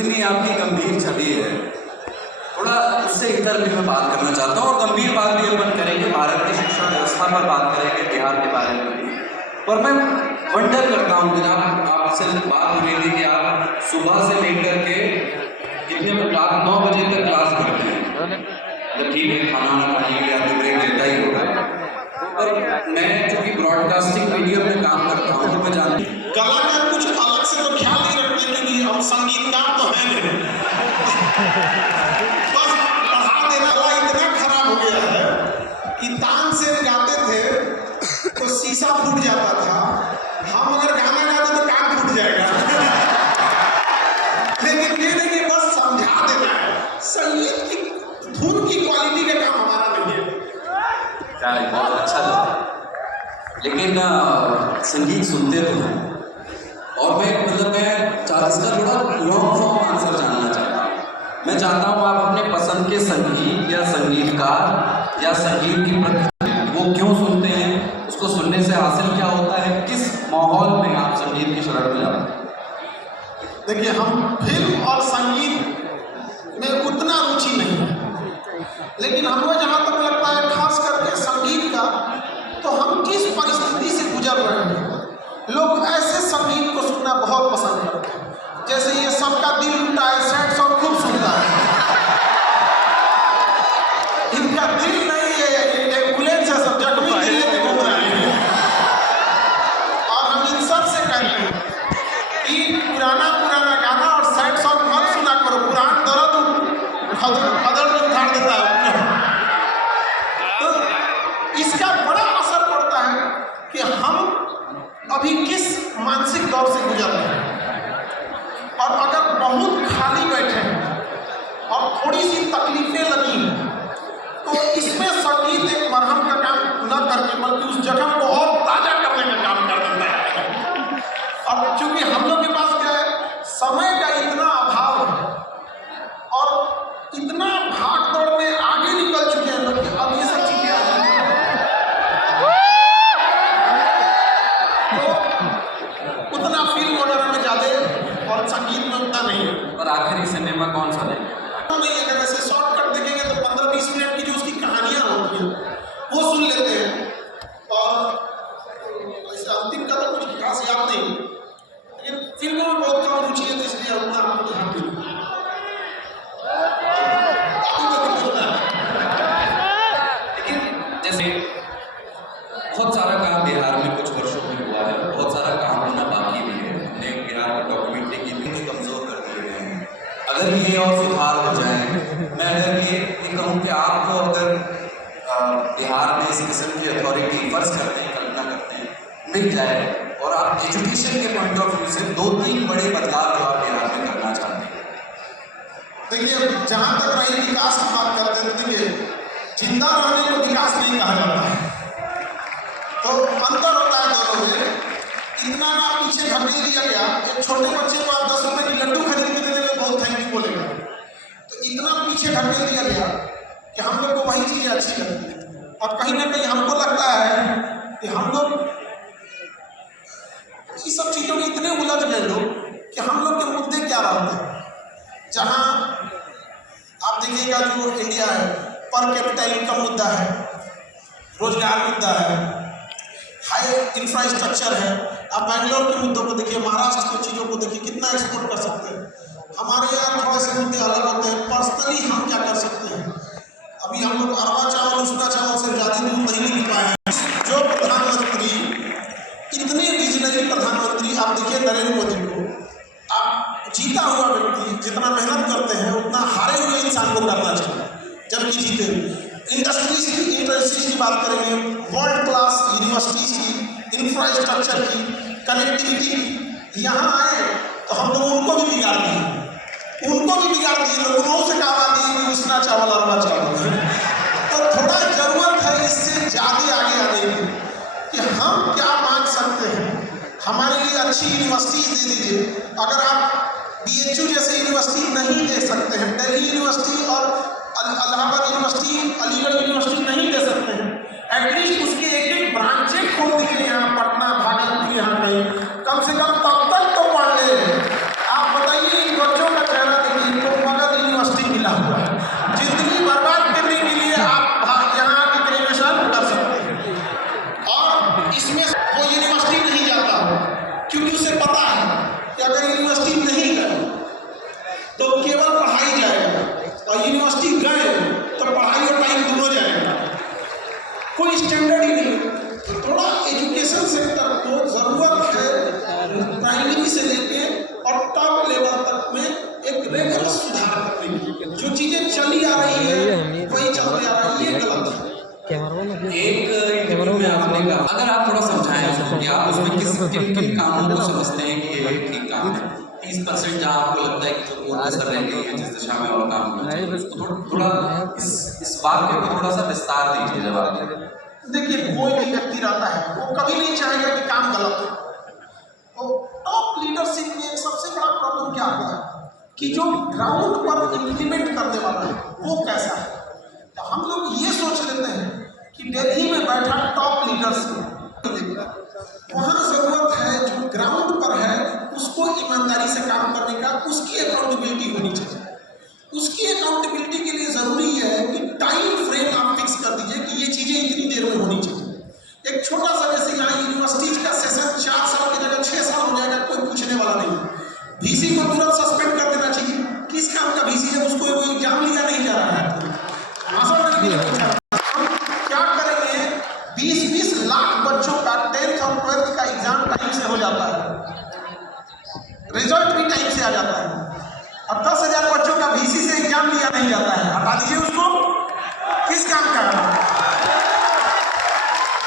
इतनी आपकी गंभीर छवि है, थोड़ा उससे इधर भी मैं बात करना चाहता हूँ और गंभीर बात भी अपन करेंगे, भारत की शिक्षा व्यवस्था पर बात करेंगे, बिहार के बारे में भी। पर मैं वंडर करता हूँ कि आपसे बात हो रही थी कि आप सुबह से लेकर के कितने रात 9 बजे तक क्लास करते हैं, तो ठीक है, खाना वाना खाने के लिए आपको ब्रेक देता ही होगा। पर मैं चूँकि ब्रॉडकास्टिंग मीडिया में काम करता हूँ तो मैं जानती हूँ कलाकार कुछ अलग से तो ख्याल नहीं रखते क्योंकि हम संगीतकार तो है नहीं। बस पढ़ा देना वाला इतना खराब हो गया है कि तानसेन गाते थे तो शीशा फूट जाता था, हम अगर गाना गाते तो कान फूट जाएगा। लेकिन ये नहीं, बस समझा देना है, संगीत की धुन की क्वालिटी का काम हमारा नहीं है। बहुत अच्छा लगा, लेकिन संगीत सुनते तो हैं और मैं इसका थोड़ा लॉन्ग फॉर्म आंसर जानना चाहता हूँ। मैं चाहता हूँ आप अपने पसंद के संगीत या संगीतकार या संगीत की प्रकृति वो क्यों सुनते हैं, उसको सुनने से हासिल क्या होता है, किस माहौल में आप संगीत की शरण में जाते हैं। देखिए, हम फिल्म और संगीत में उतना रुचि नहीं है, लेकिन हमें जहाँ तक लगता है खास करके संगीत का, तो हम किस परिस्थिति से गुजर रहे हैं। लोग ऐसे संगीत को सुनना बहुत पसंद करते हैं, जैसे ये सबका दिल टूटा है, सैड सॉन्ग खूब सुनता है। इनका दिल नहीं है, एम्बुलेंस है, सब जख्मी दिल लेके घूम रहे हैं। और हम इन सब से कहते हैं कि पुराना गाना और सैड सॉन्ग मत सुना करो, पुरान दर्द खदड़ में उठाड़ देता है। तो इसका बड़ा असर पड़ता है कि हम अभी किस मानसिक दौर से गुजर रहे हैं। और अगर बहुत खाली बैठे हैं और थोड़ी सी तकलीफें लगी हैं, तो इसमें संगीत एक मरहम का काम न करके बल्कि उस जगह को और ताजा करने का काम कर देता है। और चूंकि हम लोग के पास क्या है, समय का इतना अभाव है और इतना भाग दौड़ में आगे निकल चुके हैं लोग कि अब ये सब चीजें आ जाती हैं, तो उतना फिल्म वगैरह में ज्यादा और संगीत में उतना नहीं है। और आखिरी सिनेमा कौन सा देखें? नहीं है, वैसे शॉर्टकट देखेंगे तो 15-20 मिनट की जो उसकी कहानियां होती हैं वो सुन लेते हैं, और ऐसे अंतिम का तो कुछ खास याद नहीं, लेकिन फिल्मों में बहुत कम रुचि है, तो इसलिए उतना हमको ध्यान नहीं। लेकिन जैसे बहुत सारा काम बिहार में कुछ वर्षों में हुआ है, बहुत सारा काम होना बाकी भी है। हमने बिहार में डॉक्यूमेंट्री की इतनी कमजोर कर दिए हैं, अगर ये और सुधार हो जाए, मैं अगर ये कहूँ कि आपको अगर बिहार में इस किस्म की अथॉरिटी फर्ज करते हैं, कल्पना करते हैं, मिल जाए और आप एजुकेशन के पॉइंट ऑफ व्यू से 2-3 बड़े बदलाव जो आप बिहार में करना चाहते हैं। देखिए, जहाँ तक रही विकास की बात करते हैं, देखिए जिंदा रहने को विकास नहीं कहा जाता है, तो अंतर होता है दोनों में। इतना ना पीछे धकेल दिया गया, एक छोटे बच्चे को आप 10 रुपए की लड्डू खरीद के दे देंगे बहुत थैंक यू बोलेगा, तो इतना पीछे धकेल दिया गया कि हम लोग को वही चीज़ें अच्छी लगती है। और कहीं ना कहीं हमको लगता है कि हम लोग इस सब चीज़ों में इतने उलझ गए लोग कि हम लोग के मुद्दे क्या रहते हैं। जहाँ आप देखिएगा जो इंडिया है, पर कैपिटा इनकम मुद्दा है, रोजगार मुद्दा है, हाई इंफ्रास्ट्रक्चर है। आप बैंगलोर के मुद्दों को देखिए, महाराष्ट्र की चीज़ों को देखिए, कितना एक्सपोर्ट कर सकते हैं। हमारे यहाँ थोड़े से मुद्दे अलग होते हैं, पर्सनली हम क्या कर सकते हैं। अभी हम लोग अरबा चावल उसना चावल से ज़्यादा दूर नहीं निकल पाए हैं। जो प्रधानमंत्री, इतने विजनरी प्रधानमंत्री, आप देखिए नरेंद्र मोदी को, आप जीता हुआ व्यक्ति जितना मेहनत करते हैं उतना हारे हुए इंसान को करना चाहिए, जबकि जीते हुए। इंडस्ट्रीज की बात करेंगे, वर्ल्ड क्लास यूनिवर्सिटीज की, इंफ्रास्ट्रक्चर की, कनेक्टिविटी की, यहाँ आए तो हम लोग उनको भी बिगाड़ दिए, लोगों से कहा दिए कि उसना चावल अरबा चावल। तो थोड़ा जरूरत है इससे ज़्यादा आगे आने की कि हम क्या मांग सकते हैं। हमारे लिए अच्छी यूनिवर्सिटी दे दीजिए। अगर आप BHU जैसे यूनिवर्सिटी नहीं दे सकते हैं, दिल्ली यूनिवर्सिटी और इलाहाबाद यूनिवर्सिटी, अलीगढ़ यूनिवर्सिटी नहीं दे सकते हैं, एटलीस्ट उसके एक ब्रांचें खोल दीजिए यहाँ पटना, भागलपुर, यहाँ कहीं, कम से कम तब तक तो पढ़ ले। आप बताइए इन बच्चों का चेहरा रेगुलर सुधार करने की। जो चीजें चली आ रही है वही चलते आ रही है, ये गलत है। एक इंटरव्यू में आपने कहा, अगर आप थोड़ा समझाएं उसको कि आप उसमें किन किन कामों को समझते हैं कि ये ठीक काम है, 30% जहाँ आपको लगता है कि जो असर रह गई है जिस दिशा में और काम होना चाहिए, उसको थोड़ा इस वाक्य को थोड़ा सा विस्तार दीजिए जवाब दें। देखिए, कोई भी व्यक्ति रहता है वो कभी नहीं चाहेगा कि काम गलत हो। तो टॉप लीडरशिप में एक सबसे बड़ा प्रॉब्लम क्या आता है कि जो ग्राउंड पर इम्प्लीमेंट करने वाला है वो कैसा है। तो हम लोग ये सोच लेते हैं कि दिल्ली में बैठा टॉप लीडरशिप, वहाँ जरूरत है जो ग्राउंड पर है उसको ईमानदारी से काम करने का, उसकी अकाउंटेबिलिटी होनी चाहिए। उसकी अकाउंटेबिलिटी के लिए जरूरी है कि टाइम फ्रेम आप फिक्स कर दीजिए कि ये चीजें इतनी देर में होनी चाहिए। एक छोटा सा जैसे यहाँ यूनिवर्सिटीज का सेशन 4 साल की जगह 6 साल हो जाएगा, कोई पूछने वाला नहीं। वीसी को तुरंत सस्पेंड कर देना चाहिए। किस काम का वीसी है, उसको कोई एग्जाम लिया नहीं जा रहा है। हम क्या करेंगे, 20-20 लाख बच्चों का 10th और 12th का एग्जाम टाइम से हो जाता है, रिजल्ट भी टाइम से आ जाता है, अब 10,000 बच्चों का वीसी से एग्जाम लिया नहीं जाता है। हटा दीजिए उसको, किस काम का।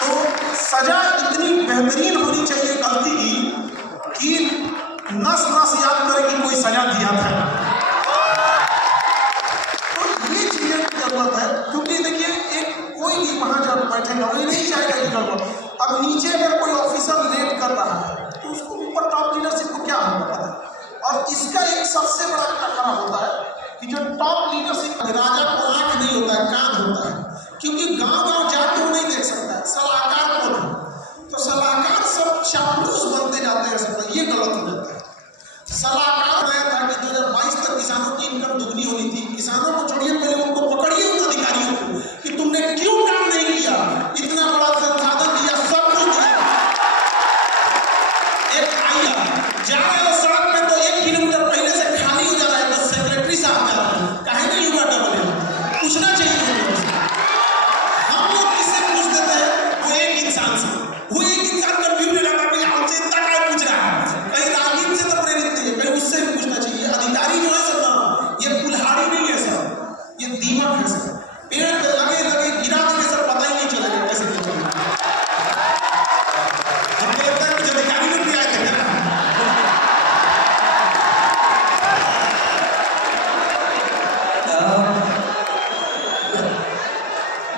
तो सजा इतनी बेहतरीन होनी चाहिए गलती की कि नस नस याद करे कि कोई सजा दिया था। तो ये चीजें की जरूरत है, क्योंकि देखिए एक कोई भी वहां जब बैठेगा वही नहीं चाहेगा कि गड़बड़। अब नीचे अगर कोई ऑफिसर लेट कर रहा है तो उसको ऊपर टॉप लीडरशिप को क्या होगा पता है। और इसका एक सबसे बड़ा खतरा होता है कि जो टॉप लीडरशिप, राजा को आंख नहीं होता है, कान होता है, क्योंकि गांव-गांव जाके वो नहीं देख सकता है सलाहकार कौन है। तो सलाहकार सब चापलूस बनते जाते हैं, सब ये गलत हो जाता है। सलाहकार आया था कि 2022 तक किसानों की इनकम दुगनी होनी थी। किसानों को छोड़िए, पहले उनको पकड़िए उन अधिकारियों को कि तुमने क्यों काम नहीं किया, इतना बड़ा संसाधन दिया, सब कुछ दिया। एक आइया जा रहे हो सड़क पे तो 1 किलोमीटर पहले से खाली हो जा रहा है, बस सेक्रेटरी साहब जा रहे हैं, काहे नहीं युवा डबल है, पूछना चाहिए। हम लोग किससे पूछ देते हैं, वो एक इंसान से। वो एक इंसान कंफ्यूज हो जाता है कि हमसे इतना क्या पूछ रहा है, कहीं राजनीति से तो प्रेरित नहीं है, कहीं उससे भी पूछना चाहिए। अधिकारी जो है सब ना, ये कुल्हाड़ी नहीं है सर, ये दीमक है सर। पेड़ पे लगे लगे गिरा देंगे सर, पता ही नहीं चलेगा कैसे नहीं चलेगा। हमको लगता है कुछ अधिकारी लोग भी आए थे ना।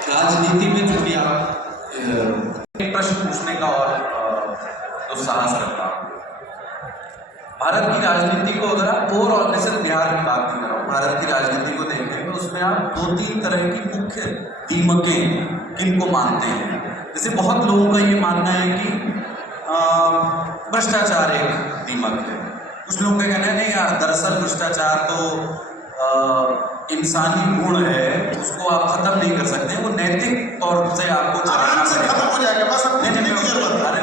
राजनीति में जो भी आप एक प्रश्न पूछने का और दुस्साहस करता हूँ। भारत की राजनीति को अगर आप ओवरऑल, जैसे बिहार की बात नहीं कर रहा हूँ, भारत की राजनीति को देखें तो उसमें आप 2-3 तरह की मुख्य दीमकें किनको मानते हैं। जैसे बहुत लोगों का ये मानना है कि भ्रष्टाचार एक दीमक है। कुछ लोगों का कहना है नहीं यार, दरअसल भ्रष्टाचार तो इंसानी गुण है, उसको आप खत्म नहीं कर सकते, वो नैतिक तौर से आपको आराम से खत्म हो जाएगा, बस अब नहीं की जरूरत है।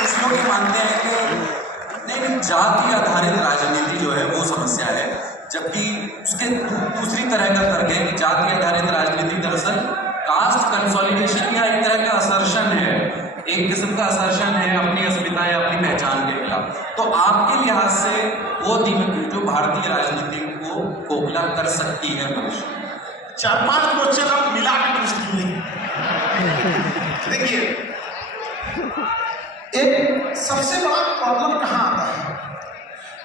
कुछ लोग ये मानते हैं कि नहीं, जाति आधारित राजनीति जो है वो समस्या है, जबकि उसके दूसरी तरह का तर्क है कि जाति आधारित राजनीति दरअसल कास्ट कंसोलिडेशन या एक तरह का असर्शन है, एक किस्म का असर्शन है अपनी अस्मिता या अपनी पहचान के खिलाफ। तो आपके लिहाज से वो दीमक जो भारतीय राजनीति को खोखला कर सकती है भविष्य में। 4-5 क्वेश्चन आप मिला के पूछ लीजिए। देखिए, एक सबसे बड़ा प्रॉब्लम कहाँ आता है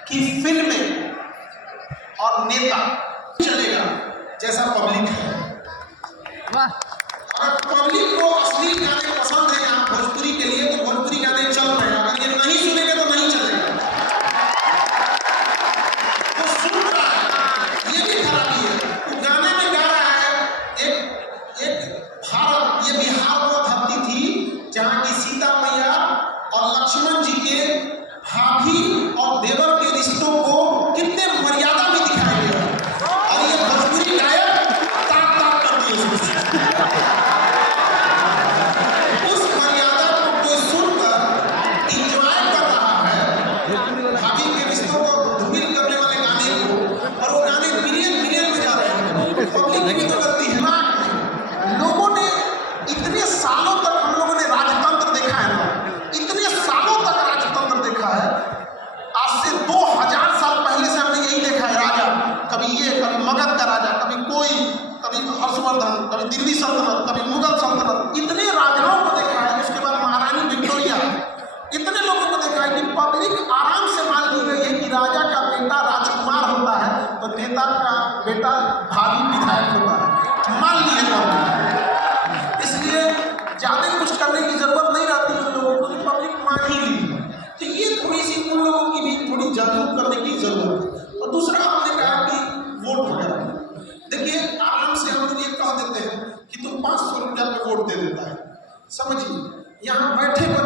कि फिल्में और नेता चलेगा जैसा पब्लिक है। अगर पब्लिक को असली गाने पसंद है यहाँ भोजपुरी के लिए, तो भोजपुरी गाने चल रहे हैं, अगर ये नहीं सुनेंगे तो नहीं चलेगा। तो सुन रहा है, ये भी खराबी है। तो गाने में गा रहा है, एक भारत, ये बिहार वो धरती थी जहाँ की सीता मैया और लक्ष्मण जी के भाभी और देवर के रिश्तों को कितने मर्यादा में दिखाया गया, और ये भोजपुरी गायक ताक ताक कर दिए उस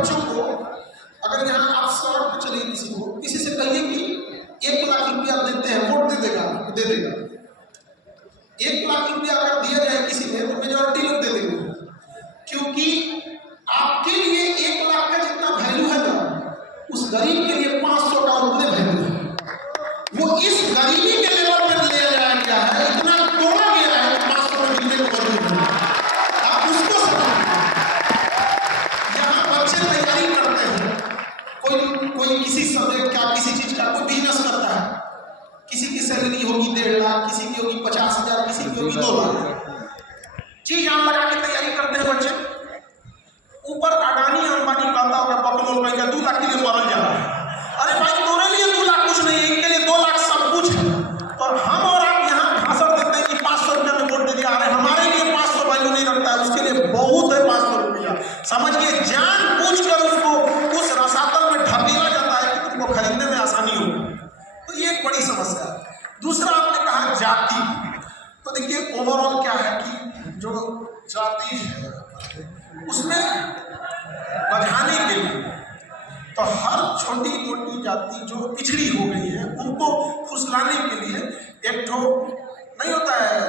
बच्चों को अगर यहाँ आप सड़क पर चलिए किसी से कहिए कि 1 लाख रुपया देते हैं, वोट दे देगा, 1 लाख रुपया अगर दिया जाए किसी में तो मेजॉरिटी लोग दे देंगे, क्योंकि आपके लिए 1 लाख का जितना वैल्यू है ना, उस गरीब के लिए 500 का उतने वैल्यू है। वो इस गरीबी के लेवल पर ले जाया गया है, इतना तोड़ा गया है 500 में मिलने को वैल्यू है। आप उसको समझिए। यहाँ बच्चे तैयारी करते हैं, कोई किसी सब्जेक्ट का, किसी चीज का, कोई बिजनेस करता है, किसी की सैलरी होगी 1.5 लाख, किसी की होगी 50,000, किसी की होगी 2 लाख। चीज आम लगा के तैयारी करते हैं बच्चे। ऊपर अडानी अंबानी कहता होगा पकड़ो का 2 लाख के लिए मरल जा रहा है। अरे भाई तोरे लिए 2 लाख कुछ नहीं है, इनके लिए 2 लाख सब कुछ है। और हम और आप यहाँ भाषण देते हैं कि 500 रुपया में वोट दे दिया, अरे हमारे लिए 500 वैल्यू नहीं रखता है, उसके लिए बहुत है 500 रुपया। समझिए, जानबूझकर उसको उस रसातल में ढकेला जाता है कि तुमको खरीदने में आसानी हो। तो ये एक बड़ी समस्या है। दूसरा आपने कहा जाति, तो देखिए ओवरऑल क्या है कि जो जाति है उसमें बझाने के लिए तो हर छोटी मोटी जाति जो पिछड़ी हो गई है उनको फुसलाने के लिए एक ठो नहीं होता है,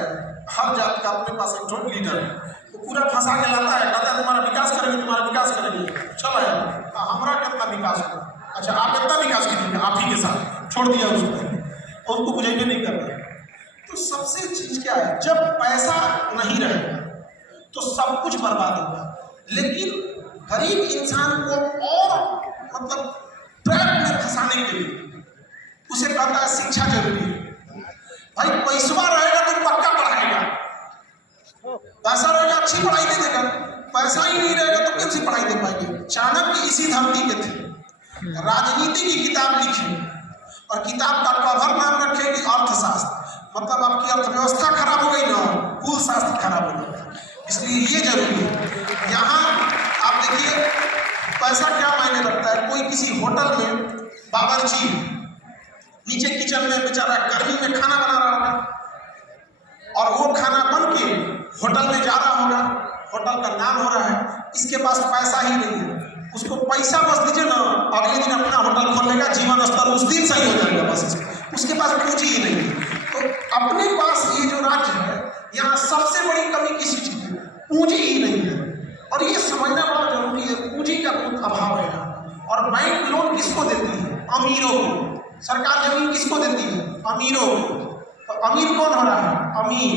हर जाति का अपने पास एक ठो लीडर है, वो पूरा फंसा के लाता है, कहता है तुम्हारा विकास करेंगे, तुम्हारा विकास करेंगे, चलो यार हमारा कितना विकास होगा, अच्छा आप कितना विकास कीजिएगा, आप ही के साथ छोड़ दिया उसको, और उसको बुझेंगे नहीं कर रहे। तो सबसे चीज क्या है, जब पैसा नहीं रहेगा तो सब कुछ बर्बाद होगा। लेकिन गरीब इंसान को और मतलब ट्रैप में फंसाने के लिए उसे कहता है शिक्षा जरूरी है। भाई पैसा रहेगा तो पक्का पढ़ाएगा, पैसा रहेगा अच्छी पढ़ाई दे देगा, पैसा ही नहीं रहेगा तो कैसी पढ़ाई दे पाएंगे। चाणक्य इसी धरती के थे, राजनीति की किताब लिखी और किताब का कवर नाम रखे कि अर्थशास्त्र, मतलब आपकी अर्थव्यवस्था खराब हो गई ना, कुल शास्त्र खराब हो गया। इसलिए ये जरूरी है। यहाँ आप देखिए पैसा क्या मायने रखता है। कोई किसी होटल में बावर्ची नीचे किचन में बेचारा गर्मी में खाना बना रहा होगा और वो खाना बन के होटल में जा रहा होगा, होटल का नाम हो रहा है, इसके पास पैसा ही नहीं है, उसको पैसा बस दीजिए ना, अगले दिन अपना होटल खोलेगा, जीवन स्तर उस दिन सही हो जाएगा, बस उसके पास पूंजी ही नहीं है। तो अपने पास ये जो राज्य है, यहाँ सबसे बड़ी कमी किसी चीज की, पूंजी ही नहीं है। और ये समझना बड़ा जरूरी है, पूंजी का बहुत अभाव है यहाँ। और बैंक लोन किसको देती है? अमीरों को। सरकार जमीन किसको देती है? अमीरों को। तो अमीर कौन हो रहा है? अमीर